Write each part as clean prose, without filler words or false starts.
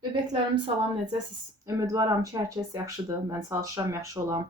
Bebəklərim salam, necəsiz? Ümidvaram ki, hər kəs yaxşıdır. Mən çalışıram yaxşı olam.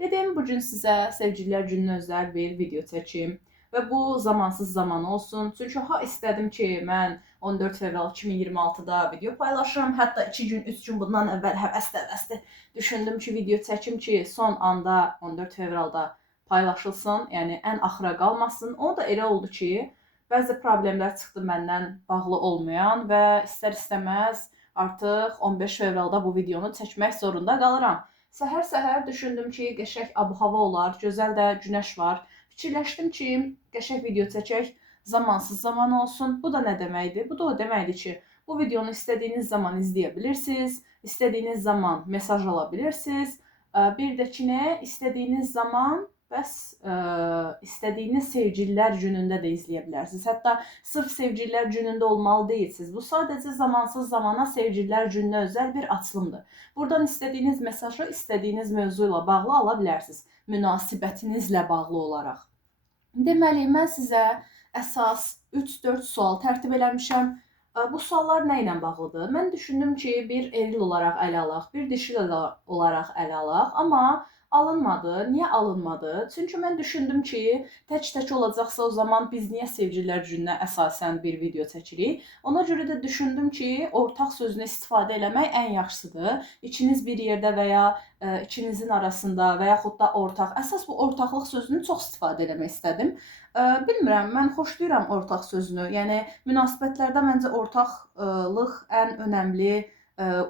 Dedim, bugün sizə Sevgililər Gününə özəl bir video çəkim və bu zamansız zaman olsun. Çünki istədim ki, mən 14 fevral 2026-da video paylaşıram. Hətta 2 gün, 3 gün bundan əvvəl həvəsli düşündüm ki, video çəkim ki, son anda 14 fevralda paylaşılsın, yəni ən axıra qalmasın. O da elə oldu ki, bəzi problemlər çıxdı məndən bağlı olmayan və istər-istəməz artıq 15 fevralda bu videonu çəkmək zorunda qalıram. Səhər-səhər düşündüm ki, qəşəng ab-hava olar, gözəl də günəş var. Fikirləşdim ki, qəşəng video çəkək, zamansız zaman olsun. Bu da nə deməkdir? Bu da o deməkdir ki, bu videonu istədiyiniz zaman izləyə bilirsiniz, istədiyiniz zaman mesaj ala bilirsiniz. Bir də ki, nə? İstədiyiniz zaman bəs istədiyiniz Sevgililər Günündə də izləyə bilərsiniz. Hətta sırf Sevgililər Günündə olmalı deyilsiniz. Bu sadəcə zamansız zamana Sevgililər Gününə özəl bir açılımdır. Buradan istədiyiniz mesajı istədiyiniz mövzu ilə bağlı ala bilərsiniz. Münasibətinizlə bağlı olaraq. Deməli, mən sizə əsas 3-4 sual tərtib eləmişəm. Bu suallar nə ilə bağlıdır? Mən düşündüm ki, bir eril olaraq ələ alaq, bir dişil olaraq ələ alaq, amma alınmadı. Niyə alınmadı? Çünki mən düşündüm ki, tək-tək olacaqsa o zaman biz niyə Sevgililər Gününə əsasən bir video çəkirik? Ona görə də düşündüm ki, ortaq sözünü istifadə eləmək ən yaxşısıdır. İkiniz bir yerdə və ya ikinizin arasında və yaxud da ortaq. Əsas bu ortaqlıq sözünü çox istifadə eləmək istədim. Bilmirəm, mən xoşlayıram ortaq sözünü. Yəni münasibətlərdə məncə ortaqlıq ən önəmli,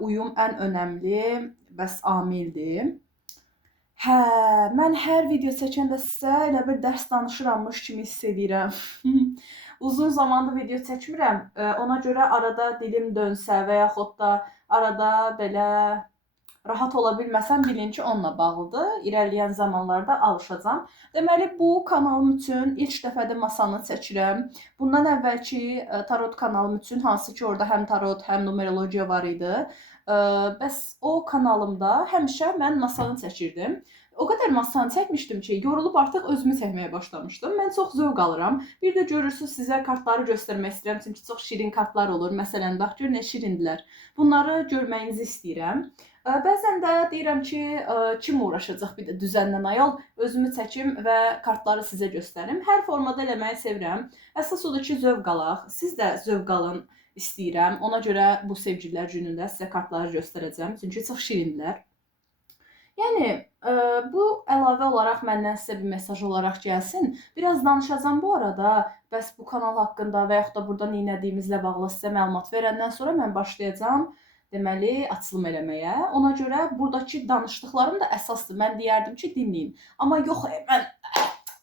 uyum ən önəmli bəs amildir. Hə, mən hər video çəkəndə sizə elə bir dərs danışırammış kimi hiss edirəm. Uzun zamandır video çəkmirəm. Ona görə arada dilim dönsə və yaxud da arada belə rahat ola bilməsəm, bilin ki, onunla bağlıdır. İrəliyən zamanlarda alışacağam. Deməli, bu kanalım üçün ilk dəfədir masanı çəkirəm. Bundan əvvəlki tarot kanalım üçün, hansı ki, orada həm tarot, həm numerologiya var idi. Bəs o kanalımda həmişə mən masanı çəkirdim. O qədər masanı çəkmişdim ki, yorulub artıq özümü çəkməyə başlamışdım. Mən çox zövq alıram. Bir də görürsüz, sizə kartları göstərmək istəyirəm, çünki çox şirin kartlar olur. Məsələn, bax gör nə şirindilər. Bunları görməyinizi istəyirəm. Bəzən də deyirəm ki, kim uğraşacaq bir də düzəndən ayol, özümü çəkim və kartları sizə göstərim. Hər formada eləməyi sevirəm. Əsas odur ki, zövq alaq. Siz də zövq alın istəyirəm. Ona görə bu Sevgililər Günündə sizə kartları göstərəcəm, çünki çox şirindirlər. Yəni, bu əlavə olaraq məndən sizə bir mesaj olaraq gəlsin. Biraz danışacağam bu arada. Bəs bu kanal haqqında və yaxud da burada neynədiyimizlə bağlı sizə məlumat verəndən sonra mən başlayacağam, deməli, açılım eləməyə. Ona görə buradakı danışdıqlarım da əsasdır. Mən deyərdim ki, dinləyin. Amma yox,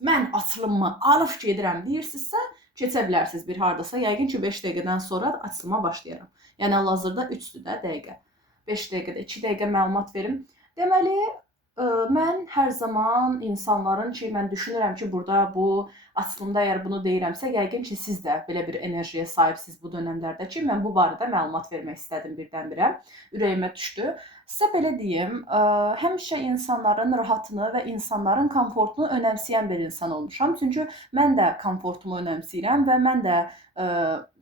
mən açılımı alıb gedirəm deyirsinizsə, keçə bilərsiniz bir hardasa. Yəqin ki, 5 dəqiqədən sonra açılıma başlayaram. Yəni, hal-hazırda 3-dür də dəqiqə. 5 dəqiqədə 2 dəqiqə məlumat verim. Deməli, mən hər zaman insanların ki, mən düşünürəm ki, burada bu açılımda əgər bunu deyirəmsə, yəqin ki, siz də belə bir enerjiyə sahibsiniz bu dönəmlərdə ki, mən bu barədə məlumat vermək istədim birdən-birə. Ürəyimə düşdü. Sizə belə deyim, həmişə insanların rahatını və insanların komfortunu önəmsəyən bir insan olmuşam. Çünki mən də komfortumu önəmsəyirəm və mən də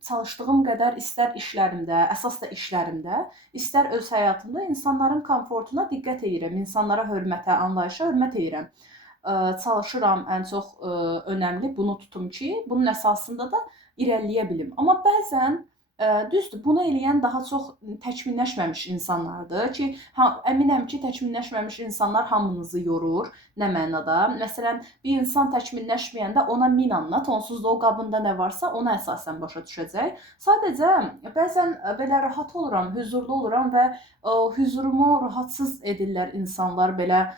çalışdığım qədər istər işlərimdə, əsas da işlərimdə, istər öz həyatımda insanların komfortuna diqqət edirəm, insanlara hörmətə, anlayışa hörmət edirəm. Çalışıram ən çox önəmli bunu tutum ki, bunun əsasında da irəliləyə bilim. Amma bəzən düzdür, bunu eləyən daha çox təkmilləşməmiş insanlardır ki, əminəm ki, təkmilləşməmiş insanlar hamınızı yorur, nə mənada. Məsələn, bir insan təkmilləşməyəndə ona 1000 anlat, onsuz da o qabında nə varsa ona əsasən başa düşəcək. Sadəcə, bəzən belə rahat oluram, hüzurlu oluram və hüzurumu rahatsız edirlər insanlar belə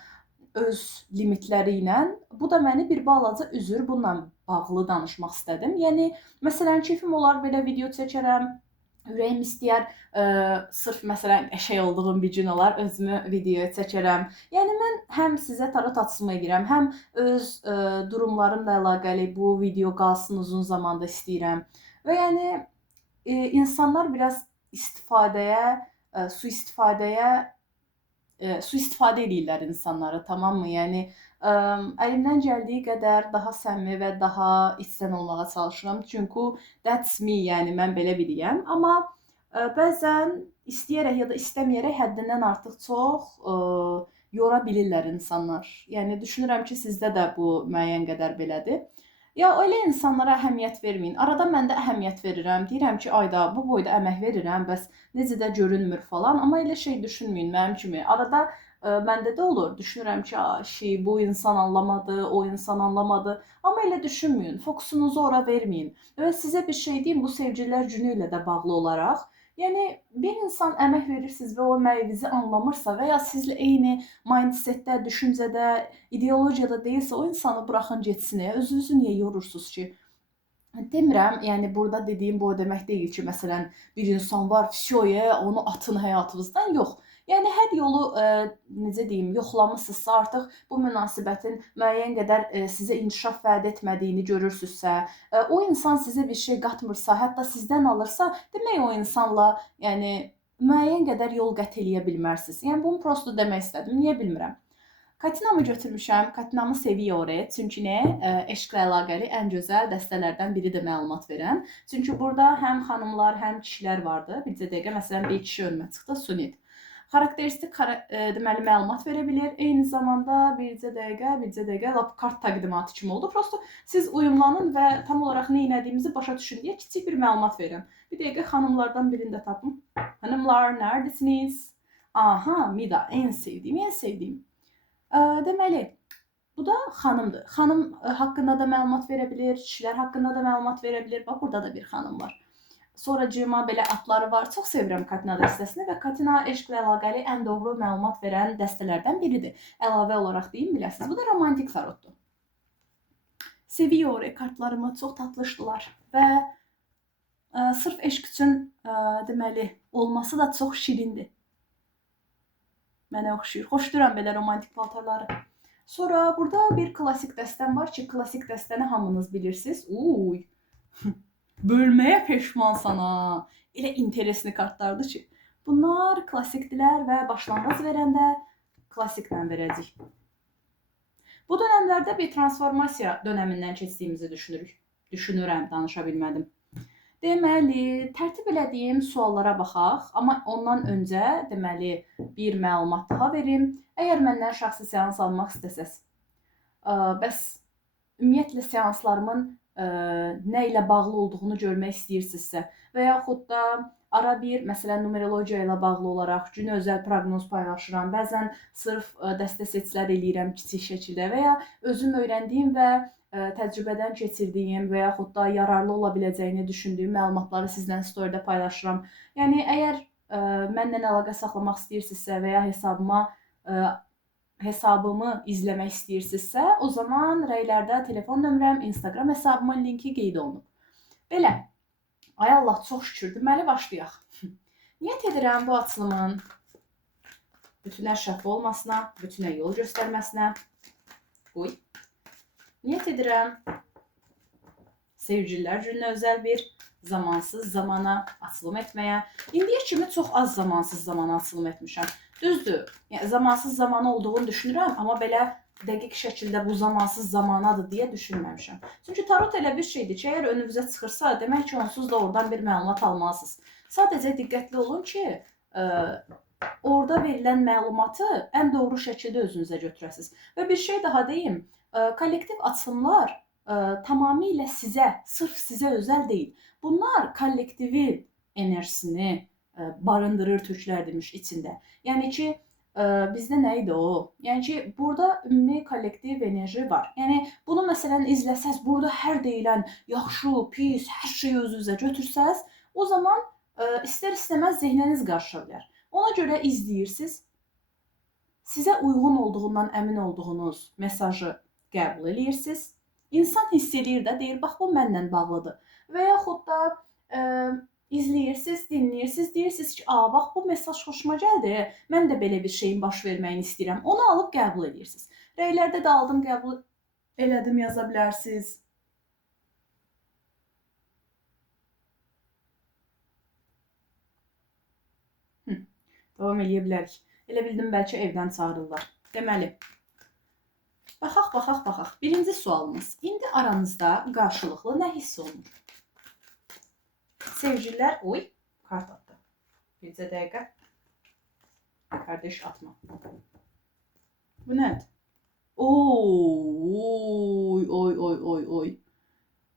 öz limitləri ilə. Bu da məni bir balaca üzür, bununla bağlı danışmaq istədim. Yəni, məsələn, keyfim olar, belə video çəkərəm, ürəyim istəyər, sırf məsələn, şey olduğum bir gün olar, özümü videoya çəkərəm. Yəni, mən həm sizə tarot açılımı edirəm, həm öz durumlarımla əlaqəli bu video qalsın uzun zamanda istəyirəm. Və yəni, insanlar biraz sui-istifadəyə edirlər insanları, tamammı? Yəni, əlimdən gəldiyi qədər daha səmimi və daha içdən olmağa çalışıram. Çünki that's me, yəni mən belə biriyəm. Amma Bəzən istəyərək ya da istəməyərək həddindən artıq çox yora bilirlər insanlar. Yəni düşünürəm ki, sizdə də bu müəyyən qədər belədir. Ya elə insanlara əhəmiyyət verməyin. Arada mən də əhəmiyyət verirəm. Deyirəm ki, ayda bu boyda əmək verirəm, bəs necə də görünmür falan. Amma elə şey düşünməyin mənim kimi. Arada məndə də olur. Düşünürəm ki, bu insan anlamadı, o insan anlamadı. Amma elə düşünməyin. Fokusunuzu ora verməyin. Və sizə bir şey deyim, bu sevgililər günü ilə də bağlı olaraq. Yəni bir insan əmək verirsiniz və o əməyinizi anlamırsa və ya sizlə eyni mindsetdə, düşüncədə, ideologiyada deyilsə, o insanı buraxın getsin. Özünüzü niyə yorursunuz ki? Demirəm, yəni burada dediyim bu o demək deyil ki, məsələn, bir insan var, onu atın həyatınızdan. Yox. Yəni hər yolu necə deyim, yoxlamısınızsa, artıq bu münasibətin müəyyən qədər sizə inkişaf vəd etmədiyini görürsünüzsə, o insan sizə bir şey qatmırsa, hətta sizdən alırsa, demək o insanla, yəni müəyyən qədər yol qət eləyə bilmərsiniz. Yəni bunu prosto demək istədim. Niyə bilmirəm. Katinamı götürmüşəm. Katinamı seviyorum. Çünki nə? Eşqlə əlaqəli ən gözəl dəstələrdən biridir məlumat verən. Çünki burada həm xanımlar, həm kişilər vardı. Bircə dəqiqə, məsələn, bir kişi önümə çıxdı, Sunit. Xarakteristik deməli məlumat verə bilir. Eyni zamanda bircə dəqiqə lap kart təqdimatı kimi oldu. Prosto siz uyumlanın və tam olaraq nə etdiyimizi başa düşün deyə kiçik bir məlumat verirəm. Bir dəqiqə xanımlardan birini də tapım. Hanımlar, nərdəsiniz? Aha, Mida, en sevdiyim. Deməli, bu da xanımdır. Xanım haqqında da məlumat verə bilir, kişilər haqqında da məlumat verə bilir. Bax, burada da bir xanım var. Sonracığıma belə atları var. Çox sevirəm Katina dəstəsini və Katina eşqlə əlaqəli ən doğru məlumat verən dəstələrdən biridir. Əlavə olaraq deyim, biləsiniz. Bu da romantik tarotdur. Seviyorum kartlarımı, çox tatlışdılar və sırf eşq üçün deməli olması da çox şirindir. Mənə oxşuyur. Xoşduram belə romantik paltarları. Sonra burada bir klasik dəstəm var ki, klasik dəstəni hamınız bilirsiniz. Uy. Bölməyə peşmansan ha. Elə interesli kartlardır ki. Bunlar klasikdilər və başlanğıc verəndə klasiklə verəcəyik. Bu dönəmlərdə bir transformasiya dönəmindən keçdiyimizi düşünürəm, danışa bilmədim. Deməli, tərtib elədiyim suallara baxaq, amma ondan öncə deməli bir məlumat daha verim. Əgər məndən şəxsi seans almaq istəsəz, bəs ümumiyyətlə seanslarımın nə ilə bağlı olduğunu görmək istəyirsinizsə və yaxud da ara bir, məsələn, numerologiya ilə bağlı olaraq günə özəl proqnoz paylaşıram. Bəzən sırf dəstə seçilər eləyirəm kiçik şəkildə və ya özüm öyrəndiyim və təcrübədən keçirdiyim və yaxud da yararlı ola biləcəyini düşündüyüm məlumatları sizdən storydə paylaşıram. Yəni, əgər mənlə əlaqə saxlamaq istəyirsinizsə və ya hesabımı izləmək istəyirsinizsə, o zaman rəylərdə telefon nömrəm, Instagram hesabımın linki qeyd olunub. Belə, ay Allah, çox şükür, deməli başlayaq. Niyyət edirəm bu açılımın bütünə şəff olmasına, bütünə yol göstərməsinə. Niyyət edirəm sevgililər gününə özəl bir zamansız zamana açılım etməyə. İndiyə kimi çox az zamansız zamana açılım etmişəm. Düzdür, yəni zamansız zaman olduğunu düşünürəm, amma belə dəqiq şəkildə bu zamansız zamanadır deyə düşünməmişəm. Çünki tarot elə bir şeydir ki, əgər önünüzə çıxırsa, demək ki, onsuz da oradan bir məlumat almalısınız. Sadəcə diqqətli olun ki, orada verilən məlumatı ən doğru şəkildə özünüzə götürəsiniz. Və bir şey daha deyim, kollektiv açılımlar tamamilə sizə, sırf sizə özəl deyil. Bunlar kollektivin enerjisini barındırır, türklər demiş içində. Yəni ki, bizdə nə idi o? Yəni ki, burada ümumi kollektiv enerji var. Yəni, bunu məsələn izləsəz, burada hər deyilən yaxşı, pis, hər şeyi özünüzə götürsəz, o zaman istər-istəməz zehniniz qarışa bilər. Ona görə izləyirsiniz, sizə uyğun olduğundan əmin olduğunuz mesajı qəbul edirsiniz. İnsan hiss edir də, deyir, bax, bu mənlə bağlıdır. Və yaxud da izləyirsiniz, dinləyirsiniz, deyirsiniz ki, bax, bu mesaj xoşuma gəldi, mən də belə bir şeyin baş verməyini istəyirəm. Onu alıb qəbul edirsiniz. Rəylərdə də aldım, qəbul elədim yaza bilərsiniz. Davam eləyə bilərik. Elə bildim, bəlkə evdən çağırırlar. Deməli, baxaq. Birinci sualımız. İndi aranızda qarşılıqlı nə hiss olunur? Sevgililər, kart atdı. Bircə dəqiqə. Kardeş atma. Bu nədir? Oy, oy, oy, oy, oy.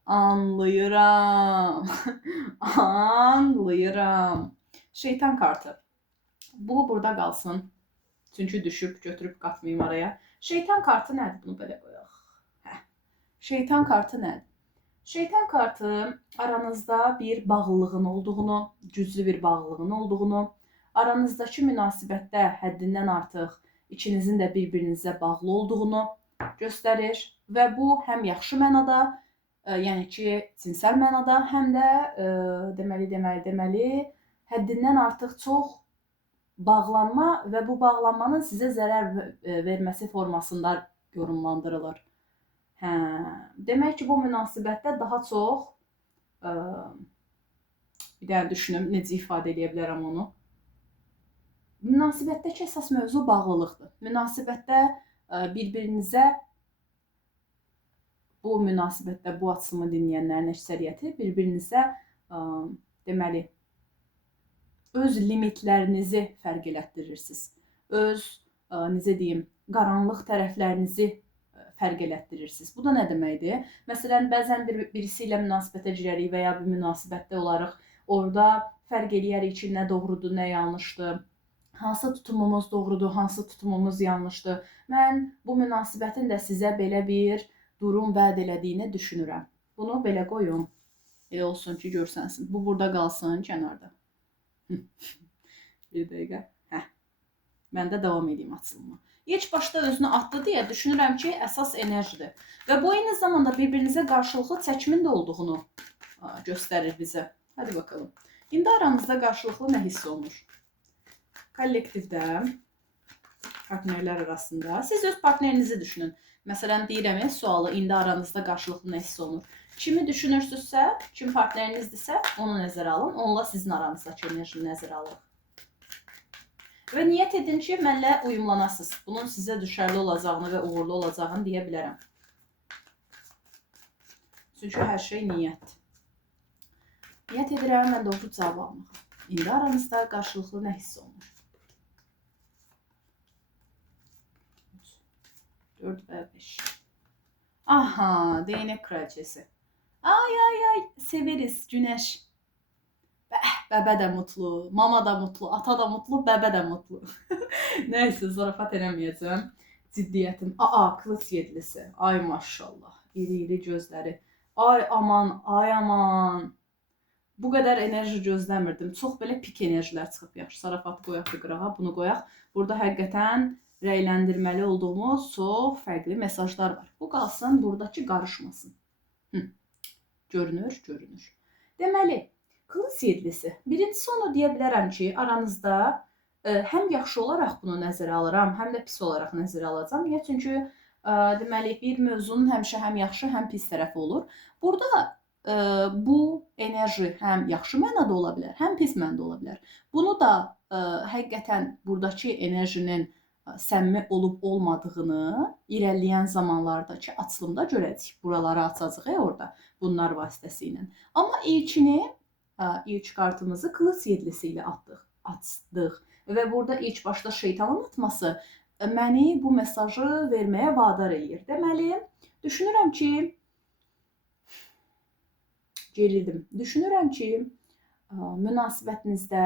Anlayıram. Anlayıram. Şeytan kartı. Bu burada qalsın. Çünki düşüb, götürüb qatmayım araya. Şeytan kartı nədir? Bunu belə qoyaq. Şeytan kartı nədir? Şeytan kartı aranızda bir bağlılığın olduğunu, güclü bir bağlılığın olduğunu, aranızdakı münasibətdə həddindən artıq ikinizin də bir-birinizə bağlı olduğunu göstərir və bu həm yaxşı mənada, yəni ki, cinsel mənada, həm də deməli, həddindən artıq çox bağlanma və bu bağlanmanın sizə zərər verməsi formasında yorumlandırılır. Demək ki, bu münasibətdə daha çox bir dənə düşünüm, necə ifadə edə bilərəm onu. Münasibətdəki əsas mövzu bağlılıqdır. Münasibətdə bir-birinizə bu münasibətdə bu açılımı dinləyənlərin əksəriyyəti bir-birinizə deməli öz limitlərinizi fərq elətdirirsiniz. Öz necə deyim, qaranlıq tərəflərinizi fərq elətdirirsiniz. Bu da nə deməkdir? Məsələn, bəzən birisi ilə münasibətə girərik və ya bir münasibətdə olaraq orada fərq eləyərik ki, nə doğrudur, nə yanlışdır. Hansı tutumumuz doğrudur, hansı tutumumuz yanlışdır. Mən bu münasibətin də sizə belə bir durum vəd elədiyini düşünürəm. Bunu belə qoyum. Elə olsun ki, görsənsin. Bu burada qalsın kənarda. Bir dəqiqə. Mən də davam edeyim açılımı. İlk başda özünü atdı deyə düşünürəm ki, əsas enerjidir. Və bu eyni zamanda bir-birinizə qarşılıqlı çəkimin də olduğunu göstərir bizə. Hadi bakalım. İndi aranızda qarşılıqlı nə hiss olunur? Kollektivdə, partnerlər arasında. Siz öz partnerinizi düşünün. Məsələn, deyirəm, sualı indi aranızda qarşılıqlı nə hiss olunur? Kimi düşünürsünüzsə, kim partnerinizdirsə, onu nəzərə alın. Onunla sizin aranızdakı enerjini nəzərə alın. Və niyyət edin ki, mənlə uyumlanasınız. Bunun sizə düşərli olacağını və uğurlu olacağını deyə bilərəm. Çünki hər şey niyyət. Niyyət edirəm, mən doğru cavab almaq. İndi aranızda qarşılıqlı nə hiss olunur? 4 və 5. Aha, değnek kraliçesi. Ay, severiz günəş. Bəbə də mutlu, mama da mutlu, ata da mutlu, bəbə də mutlu. Nəysə, zarafat eləməyəcəm. Ciddiyyətim. Kılıç yedlisi. Ay maşallah. İri gözləri. Ay aman, ay aman. Bu qədər enerji gözləmirdim. Çox belə pik enerjilər çıxıb. Yaxşı, zarafat qoyaq bir qırağa, bunu qoyaq. Burada həqiqətən rəyləndirməli olduğumuz çox fərqli mesajlar var. Bu qalsın, buradakı qarışmasın. Görünür. Deməli, Kılıç yedlisi. Birincisi onu deyə bilərəm ki, aranızda həm yaxşı olaraq bunu nəzərə alıram, həm də pis olaraq nəzərə alacağam. Niyə? Çünki deməli, bir mövzunun həmişə həm yaxşı, həm pis tərəfi olur. Burada bu enerji həm yaxşı mənada ola bilər, həm pis mənada ola bilər. Bunu da həqiqətən buradakı enerjinin səmimi olub olmadığını irəliləyən zamanlardakı açılımda görəcəyik. Buraları açacağıq orada bunlar vasitəsilə. Amma ilk kartımızı kılıç yedlisi ilə açdıq. Və burada ilk başda şeytanın atması məni bu mesajı verməyə vadar edir. Deməli, düşünürəm ki, gerildim. Düşünürəm ki, münasibətinizdə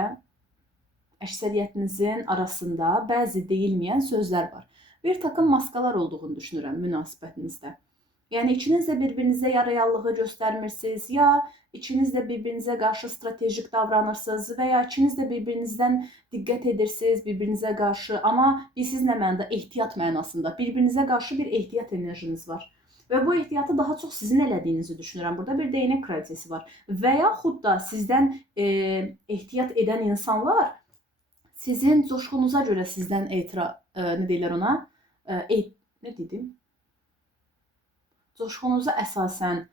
əksəriyyətinizin arasında bəzi deyilməyən sözlər var. Bir takım maskalar olduğunu düşünürəm münasibətinizdə. Yəni, ikiniz də bir-birinizə ya reallığı göstərmirsiniz, ya ikiniz də bir-birinizə qarşı stratejik davranırsınız və ya ikiniz də bir-birinizdən diqqət edirsiniz bir-birinizə qarşı, amma siz nə mənada? Ehtiyat mənasında. Bir-birinizə qarşı bir ehtiyat enerjiniz var. Və bu ehtiyatı daha çox sizin elədiyinizi düşünürəm. Burada bir değnek kraliçesi var. Və yaxud da sizdən ehtiyat edən insanlar sizin coşqunuza görə sizdən nə deyirlər ona? Nə dedim? Coşqunuza əsasən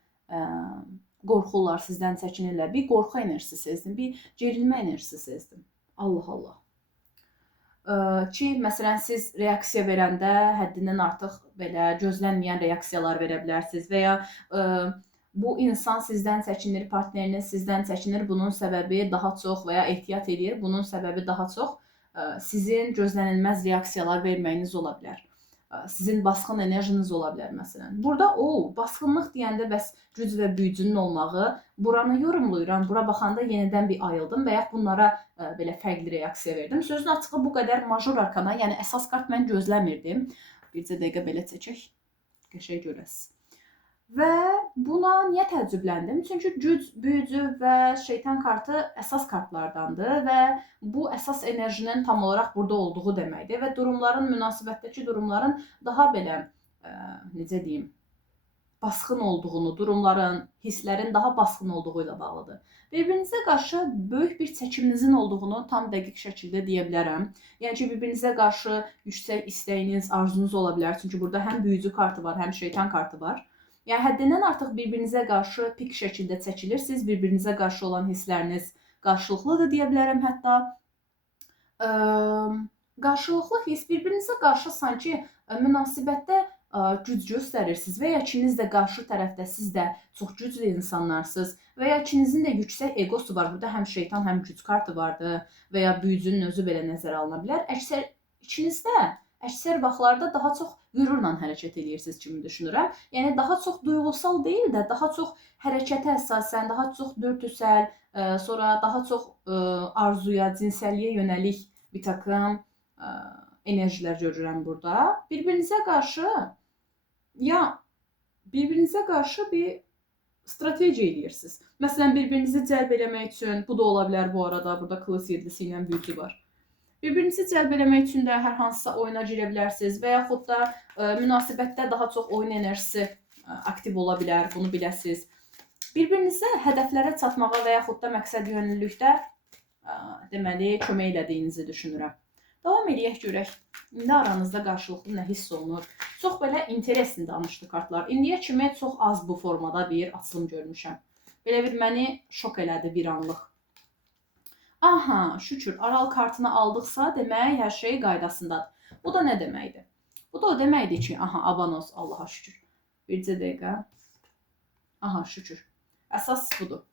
qorxurlar, sizdən çəkinirlər. Bir qorxu enerjisi sezdim, bir gerilmə enerjisi sezdim. Allah. Ki, məsələn, siz reaksiya verəndə həddindən artıq belə gözlənməyən reaksiyalar verə bilərsiniz və ya bu insan sizdən çəkinir, partneriniz sizdən çəkinir. Bunun səbəbi daha çox və ya ehtiyat edir. Bunun səbəbi daha çox sizin gözlənilməz reaksiyalar verməyiniz ola bilər. Sizin basqın enerjiniz ola bilər məsələn. Burada basqınlıq deyəndə bəs güc və büyücünün olmağı, buranı yorumlayıram, bura baxanda yenidən bir ayıldım və ya bunlara belə fərqli reaksiya verdim. Sözün açığı bu qədər major arkana, yəni əsas kart mən gözləmirdim. Bircə dəqiqə belə çəkək, qəşəng görəsiniz. Və buna niyə təəccübləndim? Çünki güc, büyücü və şeytan kartı əsas kartlardandır və bu əsas enerjinin tam olaraq burada olduğu deməkdir və durumların, münasibətdəki durumların daha belə, necə deyim, basqın olduğunu, durumların, hisslərin daha basqın olduğu ilə bağlıdır. Bir-birinizə qarşı böyük bir çəkiminizin olduğunu tam dəqiq şəkildə deyə bilərəm. Yəni ki, bir-birinizə qarşı yüksək istəyiniz, arzunuz ola bilər. Çünki burada həm büyücü kartı var, həm şeytan kartı var. Yəni, həddindən artıq bir-birinizə qarşı pik şəkildə çəkilirsiniz. Bir-birinizə qarşı olan hissləriniz qarşılıqlıdır deyə bilərəm hətta. Qarşılıqlı hiss, bir-birinizə qarşı sanki münasibətdə güc göstərirsiniz və ya ikiniz də qarşı tərəfdə siz də çox güclü insanlarsınız və ya ikinizin də yüksək egosu var. Burada həm şeytan, həm güc kartı vardır və ya büyücünün özü belə nəzərə alına bilər. İkiniz də əksər vaxtlarda daha çox qürurla hərəkət edirsiniz kimi düşünürəm. Yəni, daha çox duyğusal deyil də, daha çox hərəkətə əsasən, daha çox dürtüsəl, sonra daha çox arzuya, cinsəlliyə yönəlik bir takım enerjilər görürəm burada. Bir-birinizə qarşı bir strateji edirsiniz. Məsələn, bir-birinizi cəlb eləmək üçün, bu da ola bilər bu arada, burada kılıç yedlisi ilə büyücü var. Bir-birinizi cəlb eləmək üçün də hər hansısa oyuna girə bilərsiniz və yaxud da münasibətdə daha çox oyun enerjisi aktiv ola bilər, bunu biləsiniz. Bir-birinizə hədəflərə çatmağa və yaxud da məqsəd yönlülükdə deməli, kömək elədiyinizi düşünürəm. Davam edək görək. İndi aranızda qarşılıqlı nə hiss olunur? Çox belə interesli danışdı kartlar. İndiyə kimi çox az bu formada bir açılım görmüşəm. Belə bir məni şok elədi bir anlıq. Aha, şükür, Aral kartını aldıqsa demək hər şey qaydasındadır. Bu da nə deməkdir? Bu da o deməkdir ki, aha, abanos, Allaha şükür. Bircə dəqiqə. Aha, şükür. Əsas budur.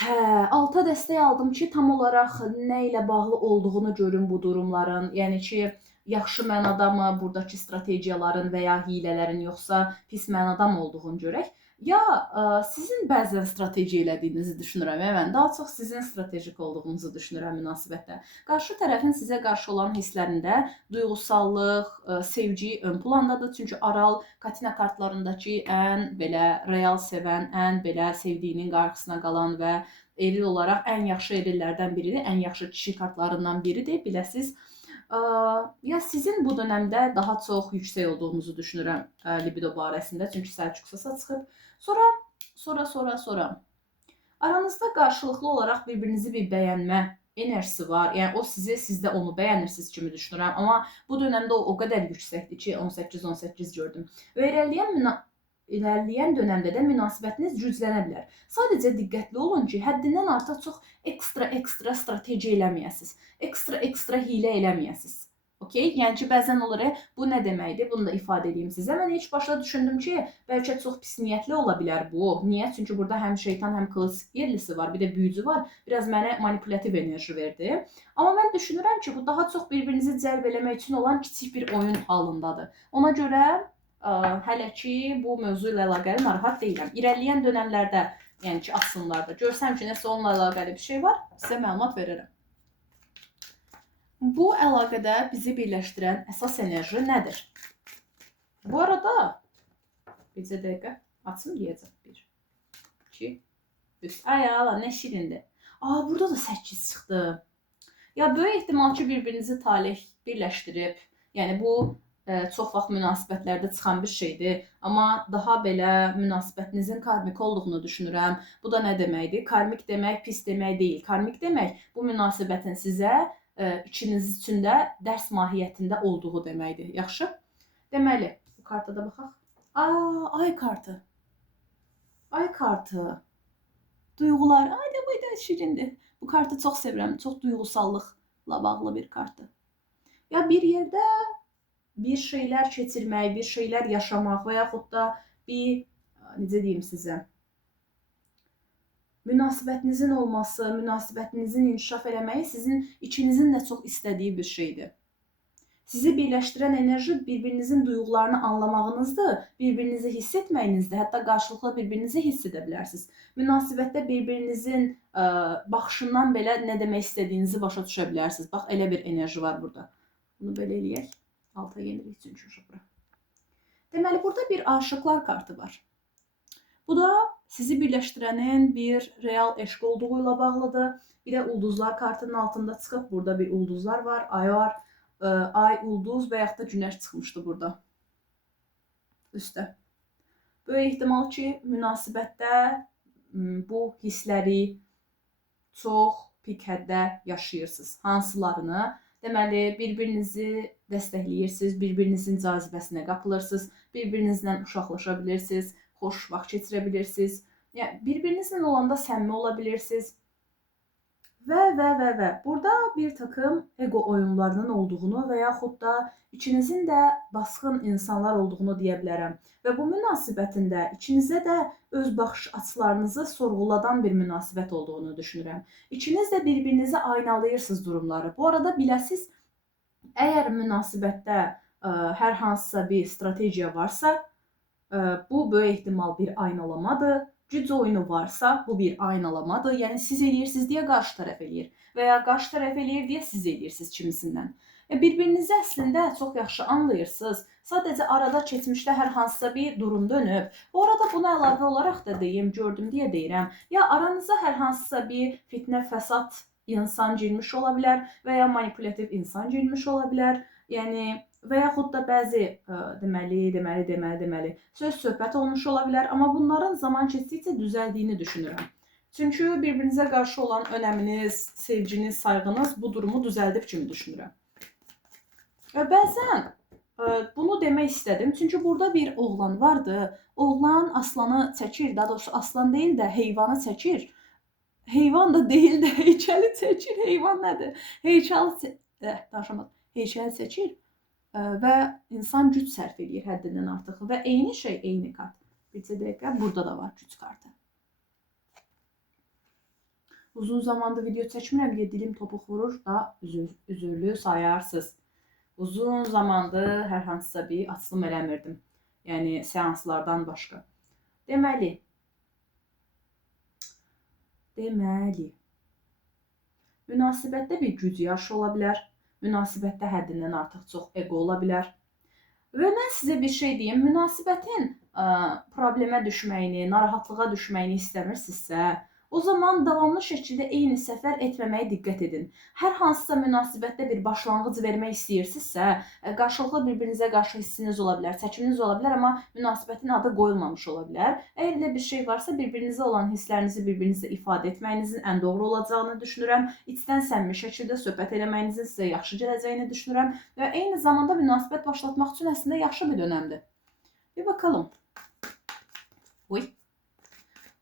Hə, alta dəstək aldım ki, tam olaraq nə ilə bağlı olduğunu görün bu durumların. Yəni ki, yaxşı mənada mı buradakı strategiyaların və ya hilələrin, yoxsa pis mənada mı olduğunu görək. Ya sizin bəzən strateji elədiyinizi düşünürəm. Mən daha çox sizin stratejik olduğunuzu düşünürəm münasibətdə. Qarşı tərəfin sizə qarşı olan hisslərində duyğusallıq, sevgi ön plandadır. Çünki Aral Katina kartlarındakı ən belə real sevən, ən belə sevdiyinin qarşısına qalan və eril olaraq ən yaxşı erillərdən biridir. Ən yaxşı kişi kartlarından biridir. Biləsiz. Ya sizin bu dönəmdə daha çox yüksək olduğunuzu düşünürəm libido barəsində. Çünki Səlcuq Sasa çıxıb. Sonra. Aranızda qarşılıqlı olaraq bir-birinizi bir bəyənmə enerjisi var. Yəni, o sizi, siz də onu bəyənirsiniz kimi düşünürəm. Amma bu dönəmdə o qədər yüksəkdir ki, 18-18 gördüm. Və irəliləyən dönəmdə də münasibətiniz güclənə bilər. Sadəcə diqqətli olun ki, həddindən artıq çox ekstra strateji eləməyəsiniz. Ekstra hilə eləməyəsiniz. Okay? Yəni ki, bəzən olur, bu nə deməkdir? Bunu da ifadə edeyim sizə. Mən ilk başda düşündüm ki, bəlkə çox pis niyyətli ola bilər bu. Niyə? Çünki burada həm şeytan, həm kılıç yerlisi var, bir də büyücü var. Biraz mənə manipulativ enerji verdi. Amma mən düşünürəm ki, bu daha çox bir-birinizi cəlb eləmək üçün olan kiçik bir oyun halındadır. Ona görə hələ ki, bu mövzu ilə əlaqəli narahat deyiləm. İrəliyən dönəmlərdə, yəni ki, açılımlarda görsəm ki, nəsə onunla əlaqəli bir şey var, sizə məlumat verərəm. Bu əlaqədə bizi birləşdirən əsas enerji nədir? Bu arada, bircə dəqiqə açım deyəcəm. 1, 2, 3. Ay Allah, nə şirindir. Burada da 8 çıxdı. Ya, böyük ehtimal ki, bir-birinizi talih birləşdirib. Yəni, bu çox vaxt münasibətlərdə çıxan bir şeydir. Amma daha belə münasibətinizin karmik olduğunu düşünürəm. Bu da nə deməkdir? Karmik demək pis demək deyil. Karmik demək bu münasibətin sizə ikiniz üçün də dərs mahiyyətində olduğu deməkdir. Yaxşı? Deməli, bu karta da baxaq. Ay kartı. Ay kartı. Duyğular. Ay da şirindir. Bu kartı çox sevirəm. Çox duyğusallıqla bağlı bir kartdır. Ya, bir yerdə bir şeylər keçirmək, bir şeylər yaşamaq və yaxud da bir necə deyim sizə, münasibətinizin olması, münasibətinizin inkişaf eləməyi sizin içinizin də çox istədiyi bir şeydir. Sizi birləşdirən enerji bir-birinizin duyğularını anlamağınızdır, bir-birinizi hiss etməyinizdir, hətta qarşılıqlı bir-birinizi hiss edə bilərsiniz. Münasibətdə bir-birinizin baxışından belə nə demək istədiyinizi başa düşə bilərsiniz. Bax, elə bir enerji var burada. Bunu belə eləyək. Alta yenilik üçün çıxıb bura. Deməli, burada bir aşıqlar kartı var. Bu da sizi birləşdirənin bir real eşq olduğu ilə bağlıdır. Bir də ulduzlar kartının altında çıxıb, burada bir ulduzlar var, ay var. Ay, ulduz və yaxud da günəş çıxmışdı burada. Üstə. Böyük ehtimal ki, münasibətdə bu hissləri çox pik həddə yaşayırsınız. Hansılarını? Deməli, bir-birinizi dəstəkləyirsiniz, bir-birinizin cazibəsinə qapılırsınız, bir-birinizlə uşaqlaşa bilirsiniz, xoş vaxt keçirə bilirsiniz. Yəni, bir-birinizlə olanda səmimi ola bilirsiniz. Və. Burada bir takım ego oyunlarının olduğunu və yaxud da içinizin də basqın insanlar olduğunu deyə bilərəm. Və bu münasibətində içinizə də öz baxış açılarınızı sorğuladan bir münasibət olduğunu düşünürəm. İçiniz də bir-birinizi aynalayırsınız durumları. Bu arada biləsiz, əgər münasibətdə hər hansısa bir strategiya varsa, bu böyük ehtimal bir aynalamadır. Güc oyunu varsa, bu bir aynalamadır. Yəni, siz eləyirsiniz deyə qarşı tərəf eləyir. Və ya qarşı tərəf eləyir deyə siz eləyirsiniz kimisindən. Bir-birinizi əslində çox yaxşı anlayırsınız. Sadəcə arada keçmişdə hər hansısa bir durum dönüb. Bu arada buna əlavə olaraq da deyim, gördüm deyə deyirəm. Ya aranıza hər hansısa bir fitnə, fəsad insan girmiş ola bilər və ya manipulativ insan girmiş ola bilər. Yəni, və yaxud da bəzi deməli söz-söhbət olmuş ola bilər, amma bunların zaman keçdikcə düzəldiyini düşünürəm. Çünki bir-birinizə qarşı olan önəminiz, sevginiz, sayğınız bu durumu düzəldib kimi düşünürəm. Bəzən bunu demək istədim, çünki burada bir oğlan vardı. Oğlan aslanı çəkir, daha doğrusu aslan deyil də heyvanı çəkir. Heyvan da deyil də heykəli çəkir. Heyvan nədir? Heykəli çəkir. Və insan güc sərf edir həddindən artıq. Və eyni şey, eyni kart. Bircə dəqiqə, burada da var güc kartı. Uzun zamandır video çəkmirəm deyə dilim topuq vurur da üzürlü sayarsınız. Uzun zamandır hər hansısa bir açılım eləmirdim. Yəni seanslardan başqa. Deməli, münasibətdə bir güc yarışı ola bilər. Münasibətdə həddindən artıq çox ego ola bilər. Və mən sizə bir şey deyim, münasibətin problemə düşməyini, narahatlığa düşməyini istəmirsinizsə, o zaman davamlı şəkildə eyni səfər etməməyə diqqət edin. Hər hansısa münasibətdə bir başlanğıc vermək istəyirsinizsə, qarşılıqlı bir-birinizə qarşı hissiniz ola bilər, çəkiminiz ola bilər, amma münasibətin adı qoyulmamış ola bilər. Əgər elə bir şey varsa, bir-birinizə olan hisslərinizi bir-birinizə ifadə etməyinizin ən doğru olacağını düşünürəm. İçdən səmimi şəkildə söhbət eləməyinizin sizə yaxşı gələcəyini düşünürəm və eyni zamanda münasibət başlatmaq üçün əslində yaxşı bir dönəmdir. Bir bakalım.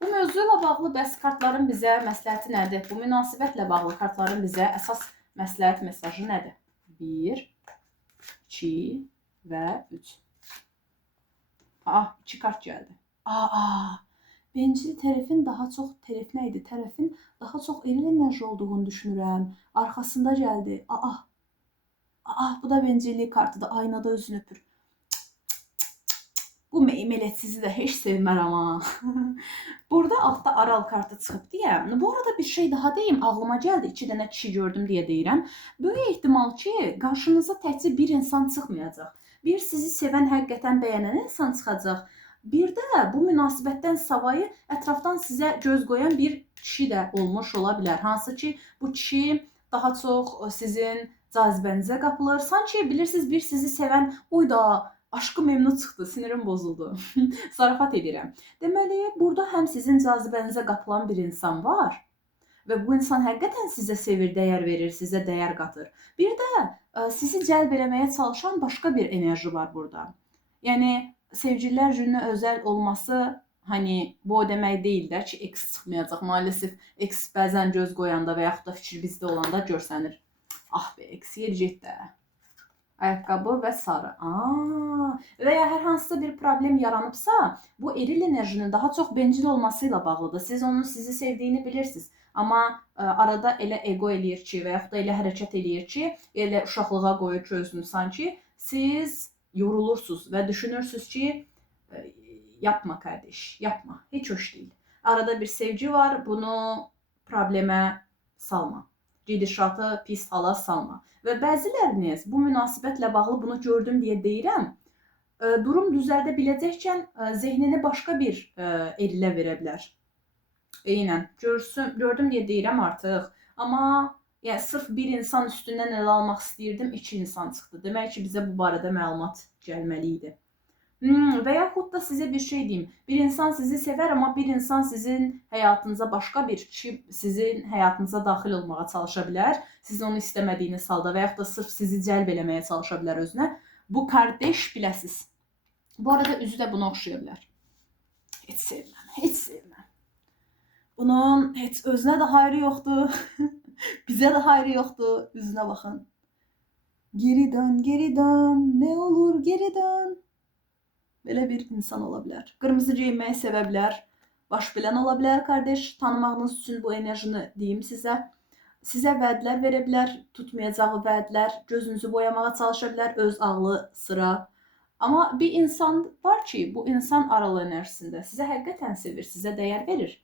Bu mövzuyla bağlı bəs kartların bizə məsləhəti nədir? Bu münasibətlə bağlı kartların bizə əsas məsləhət mesajı nədir? 1, 2 və 3. 2 kart gəldi. Bencil tərəfin daha çox, tərəf nə idi? Tərəfin daha çox eril enerji olduğunu düşünürəm. Arxasında gəldi. Bu da bencillik kartıdır. Aynada özünü öpür. Bu meymelətsizi də heç sevmərəm ha. Burada altda aral kartı çıxıb deyəm. Bu arada bir şey daha deyim. Ağlıma gəldi. 2 dənə kişi gördüm deyə deyirəm. Böyük ehtimal ki, qarşınıza təkcə bir insan çıxmayacaq. Bir sizi sevən, həqiqətən bəyənən insan çıxacaq. Bir də bu münasibətdən savayı ətrafdan sizə göz qoyan bir kişi də olmuş ola bilər. Hansı ki, bu kişi daha çox sizin cazibənizə qapılır. Sanki bilirsiniz, bir sizi sevən, aşkı memnun çıxdı, sinirim bozuldu. Zarafat edirəm. Deməli, burada həm sizin cazibənizə qapılan bir insan var və bu insan həqiqətən sizə sevir, dəyər verir, sizə dəyər qatır. Bir də sizi cəlb eləməyə çalışan başqa bir enerji var burada. Yəni, sevgililər günü özəl olması, bu o demək deyil də ki, X çıxmayacaq. Maalesef, X bəzən göz qoyanda və yaxud da fikir bizdə olanda görsənir. X yer get də. ayaqqabı və sarı. Və ya hər hansısa bir problem yaranıbsa, bu eril enerjinin daha çox bencil olması ilə bağlıdır. Siz onun sizi sevdiyini bilirsiniz. Amma arada elə ego eləyir ki, və yaxud da elə hərəkət eləyir ki, elə uşaqlığa qoyur ki, özünü sanki siz yorulursunuz və düşünürsünüz ki, yapma kardeş, yapma. Heç hoş değil. Arada bir sevgi var, bunu problemə salma. Gedişatı pis hala salma. Və bəziləriniz bu münasibətlə bağlı bunu gördüm deyə deyirəm. Durum düzəldə biləcəkkən zehnini başqa bir erilə verə bilər. Eynən, gördüm deyə deyirəm artıq. Amma yəni, sırf bir insan üstündən ələ almaq istəyirdim, 2 insan çıxdı. Demək ki, bizə bu barədə məlumat gəlməli idi. Və yaxud da sizə bir şey deyim. Bir insan sizi sevər, amma bir insan sizin həyatınıza başqa bir kişi sizin həyatınıza daxil olmağa çalışa bilər. Siz onu istəmədiyiniz halda və yaxud da sırf sizi cəlb eləməyə çalışa bilər özünə. Bu kardeş biləsiz. Bu arada üzü də buna oxşaya bilər. Heç sevməm, heç sevməm. Bunun heç özünə də hayrı yoxdur. Bizə də hayrı yoxdur. Üzünə baxın. Geri dön, geri dön. Ne olur geri dön. Belə bir insan ola bilər. Qırmızı geyinməyi sevə bilər. Baş bilən ola bilər, kardeş. Tanımağınız üçün bu enerjini deyim sizə. Sizə vədlər verə bilər, tutmayacağı vədlər. Gözünüzü boyamağa çalışa bilər, öz ağlı sıra. Amma bir insan var ki, bu insan aralı enerjisində. Sizə həqiqətən sevir, sizə dəyər verir.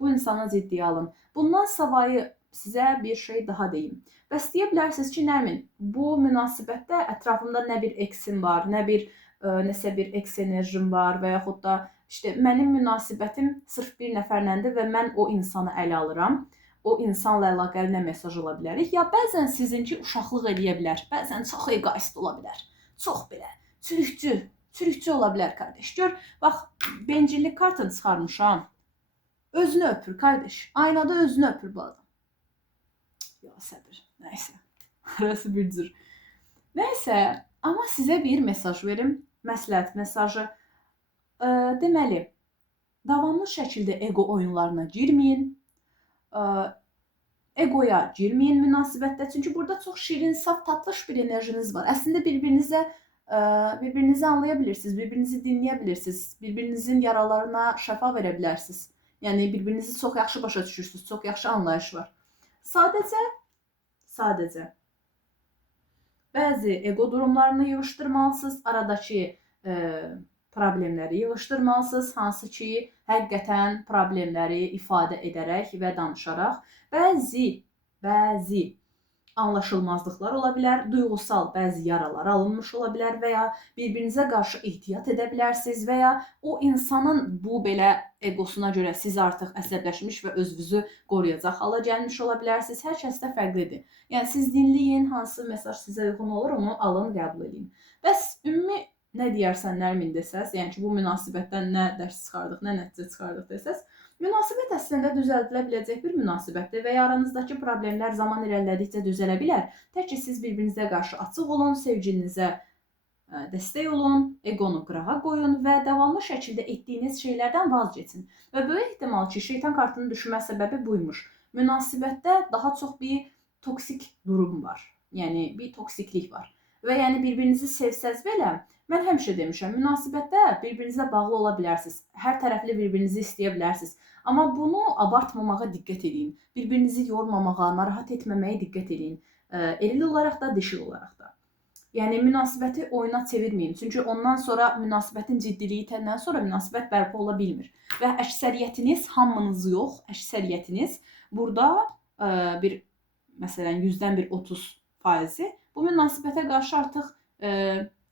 Bu insana ciddiyə alın. Bundan savayı sizə bir şey daha deyim. Bəs deyə bilərsiniz ki, nəmin, bu münasibətdə ətrafımda nə bir eksim var, nə bir nəsə bir eks enerjim var və yaxud da işte mənim münasibətim sırf bir nəfərləndir və mən o insanı ələ alıram. O insanla əlaqəli nə mesaj ola bilərik? Ya bəzən sizinki uşaqlıq eləyə bilər, bəzən çox egoist ola bilər. Çox belə çürükçü ola bilər, kardeş. Gör, bax, bencillik kartını çıxarmışam. Özünü öpür, kardeş. Aynada özünü öpür bu adam. Ya səbir, nəysə. Arası bir cür. Nəysə, amma sizə bir mesaj verim. Məsləhət mesajı. Deməli, davamlı şəkildə ego oyunlarına girməyin. Egoya girməyin münasibətdə. Çünki burada çox şirin, saf, tatlış bir enerjiniz var. Əslində birbirinizi anlaya bilirsiniz, birbirinizi dinləyə bilirsiniz, birbirinizin yaralarına şəfa verə bilərsiniz. Yəni, birbirinizi çox yaxşı başa düşürsünüz, çox yaxşı anlayış var. Sadəcə bəzi ego durumlarını yığışdırmalısınız, aradakı problemləri yığışdırmalısınız, hansı ki, həqiqətən problemləri ifadə edərək və danışaraq bəzi anlaşılmazlıqlar ola bilər, duyğusal bəzi yaralar alınmış ola bilər və ya bir-birinizə qarşı ehtiyat edə bilərsiniz və ya o insanın bu belə egosuna görə siz artıq əsəbləşmiş və özünüzü qoruyacaq hala gəlmiş ola bilərsiniz. Hər kəsdə fərqlidir. Yəni siz dinləyin, hansı mesaj sizə uyğun olur, onu alın, qəbul edin. Bəs ümumi nə deyərsən, Nərmin desəz, yəni ki, bu münasibətdən nə dərs çıxardıq, nə nəticə çıxardıq desəz, münasibət əslində düzəldilə biləcək bir münasibətdir və ya aranızdakı problemlər zaman irəlilədikcə düzələ bilər. Tək ki, siz bir-birinizə qarşı açıq olun, sevginizə dəstək olun, egonu qırağa qoyun və davamlı şəkildə etdiyiniz şeylərdən vaz keçin. Və böyük ehtimal ki, şeytan kartının düşmə səbəbi buymuş. Münasibətdə daha çox bir toksik durum var. Yəni, bir toksiklik var. Və yəni, bir-birinizi sevsəz belə, mən həmişə demişəm, münasibətdə bir-birinizə bağlı ola bilərsiniz. Hər tərəfli bir-birinizi istəyə bilərsiniz. Amma bunu abartmamağa diqqət edin. Bir-birinizi yormamağa, narahat etməməyə diqqət edin. Eril olaraq da, dişil olaraq da. Yəni, münasibəti oyuna çevirməyin. Çünki ondan sonra münasibətin ciddiliyi itəndən sonra münasibət bərpa ola bilmir. Və əksəriyyətiniz, hamınız yox, əksəriyyətiniz burada məsələn, 100-dən bir 30% bu münasibətə qarşı artıq,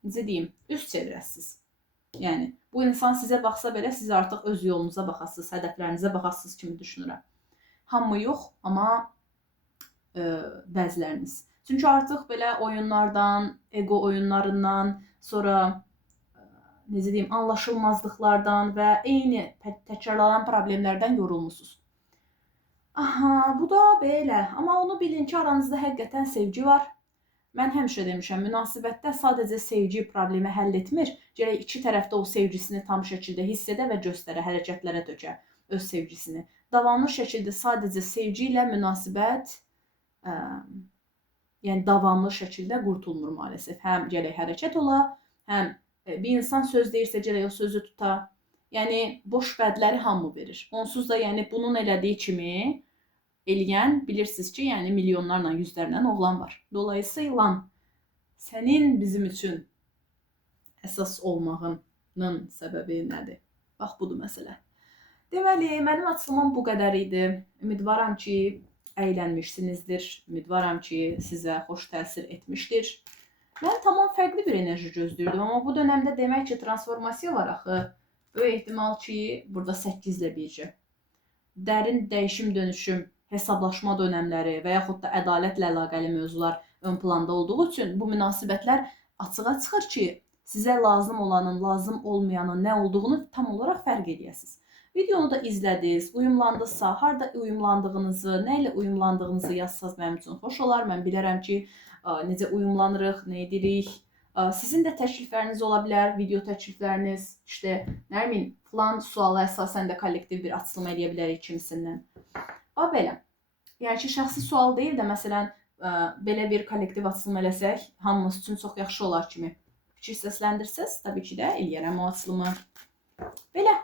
necə deyim, üst çevirəsiniz. Yəni, bu insan sizə baxsa belə, siz artıq öz yolunuza baxasınız, hədəflərinizə baxasınız kimi düşünürəm. Hamı yox, amma bəziləriniz. Çünki artıq belə oyunlardan, ego oyunlarından, sonra necə deyim, anlaşılmazlıqlardan və eyni təkrarlanan problemlərdən yorulmusunuz. Aha, bu da belə. Amma onu bilin ki, aranızda həqiqətən sevgi var. Mən həmişə demişəm, münasibətdə sadəcə sevgi problemi həll etmir. Gərək iki tərəfdə o sevgisini tam şəkildə hiss edə və göstərə, hərəkətlərə tökə öz sevgisini. Davamlı şəkildə sadəcə sevgi ilə münasibət yəni davamlı şəkildə qurtulmur maalesef. Həm gərək hərəkət ola, həm bir insan söz deyirsə gərək o sözü tuta. Yəni boş vədləri hamı verir. Onsuz da yəni bunun elədiyi kimi eləyən bilirsiniz ki, yəni milyonlarla, yüzlərlə oğlan var. Dolayısıyla sənin bizim üçün əsas olmağının səbəbi nədir? Bax budur məsələ. Deməli, mənim açılımım bu qədər idi. Ümidvaram ki, əylənmişsinizdir. Ümidvaram ki, sizə xoş təsir etmişdir. Mən tamam fərqli bir enerji gözləyirdim, amma bu dönəmdə demək ki, transformasiya var axı. Böyük ehtimal ki, burada 8 ilə bircə. Dərin dəyişim, dönüşüm, hesablaşma dönəmləri və yaxud da ədalətlə əlaqəli mövzular ön planda olduğu üçün bu münasibətlər açığa çıxır ki, sizə lazım olanın, lazım olmayanın nə olduğunu tam olaraq fərq edəsiniz. Videonu da izlədiniz, uyumlandınızsa, harda uyumlandığınızı, nə ilə uyumlandığınızı yazsanız mənim üçün xoş olar. Mən bilərəm ki, necə uyumlanırıq, nə edirik. Sizin də təklifləriniz ola bilər, video təklifləriniz, işte, nə bilim, filan suala əsasən də kollektiv bir açılım eləyə bilərik kimisindən. Belə. Yəni ki, şəxsi sual deyil də, məsələn, belə bir kollektiv açılım eləsək, hamımız üçün çox yaxşı olar kimi fikir səsləndirsəz, tabii ki də eləyərəm o açılımı. Belə.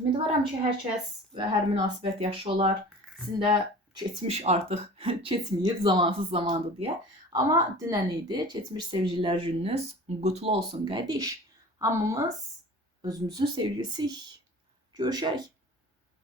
Ümidvaram ki, hər kəs və hər münasibət yaxşı olar. Sizin də keçmiş artıq keçməyib, zamansız zamandır deyə. Amma dünən idi, keçmiş sevgililər gününüz qutlu olsun qardaş. Hamımız özümüzün sevgilisiyik. Görüşərik.